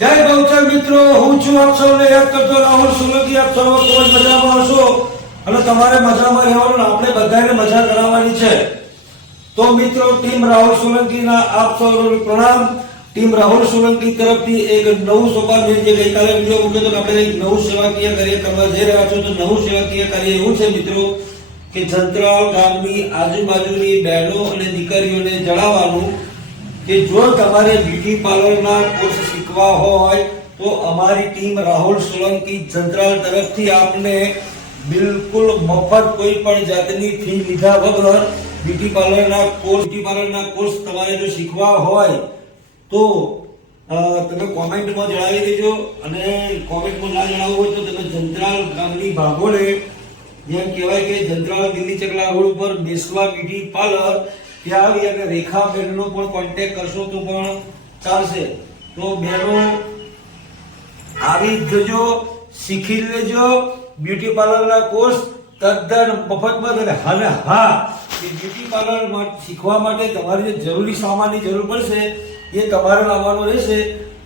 જય ગૌચર મિત્રો, હું છું આપ સૌને યાદ કરતો રાહુલ સોલંકી. આપ સૌ ખૂબ જ મજામાં હશો અને તમારે મજામાં રહેવાનું, આપણે બધાને મજા કરાવવાની છે. તો મિત્રો, ટીમ રાહુલ સોલંકીના આપ સૌને પ્રણામ. ટીમ રાહુલ સોલંકી તરફથી એક નવું સોપાન જે ગઈકાલે વિડીયો મૂક્યો તો આપણે એક નવું સેવાકીય કાર્ય કરવા જઈ રહ્યા છો. તો નવું સેવાકીય કાર્ય એવું છે મિત્રો કે જંત્રાલ ગામની આજુબાજુની બહેનો અને દીકરીઓને જણાવવાનું કે જો તમારે બ્યુટી પાર્લરના કોર્સ શીખવા હોય તો અમારી ટીમ રાહુલ સોલંકી જંત્રાલ તરફથી આપને બિલકુલ મફત કોઈ પણ જાતની ફી લીધા વગર બ્યુટી પાર્લરના કોર્સ તમારે જો શીખવા હોય તો તમે કોમેન્ટમાં જણાવી દેજો. અને કોમેન્ટમાં ના જણાવવું હોય તો તમે જંત્રાલ ગામની ભાગોળે, જેમ કહેવાય કે જંત્રાલ દિલ્હી ચકલા રોડ ઉપર બેસવા બ્યુટી પાર્લર, ત્યાં આવી અને રેખાબેનનો પણ કોન્ટેક્ટ કરશો તો પણ ચાલશે. તો બહેનો આવી જજો, શીખી લેજો બ્યુટી પાર્લરના કોર્સ તદ્દન મફતમાં. અને હા, એ બ્યુટી પાર્લર શીખવા માટે તમારે જે જરૂરી સામાનની જરૂર પડશે એ તમારે લાવવાનો રહેશે.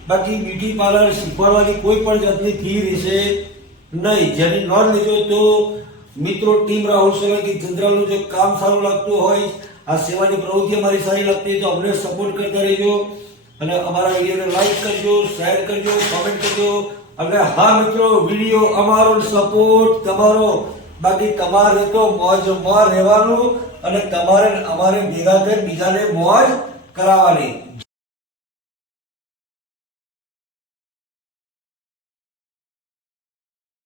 બાકી બ્યુટી પાર્લર શીખવાડવાની કોઈ પણ જાતની ફી રહેશે નહીં. જેની નોંધ લેજો. તો મિત્રો, ટીમ રાહુલ સોલંકી જંત્રાલનું જો કામ સારું લાગતું હોય, આ સેવાની પ્રવૃત્તિ અમારી સારી લાગતી હોય તો અમને સપોર્ટ કરતા રહેજો અને અમારા વિડીયોને લાઈક કરજો, શેર કરજો, કોમેન્ટ કરજો. અને હા મિત્રો, વિડીયો અમારો, સપોર્ટ તમારો. બાકી તમારે તો મોજમાં રહેવાનું અને તમારે અમારે ભેગા થઈ બીજાને મોજ કરાવવાની.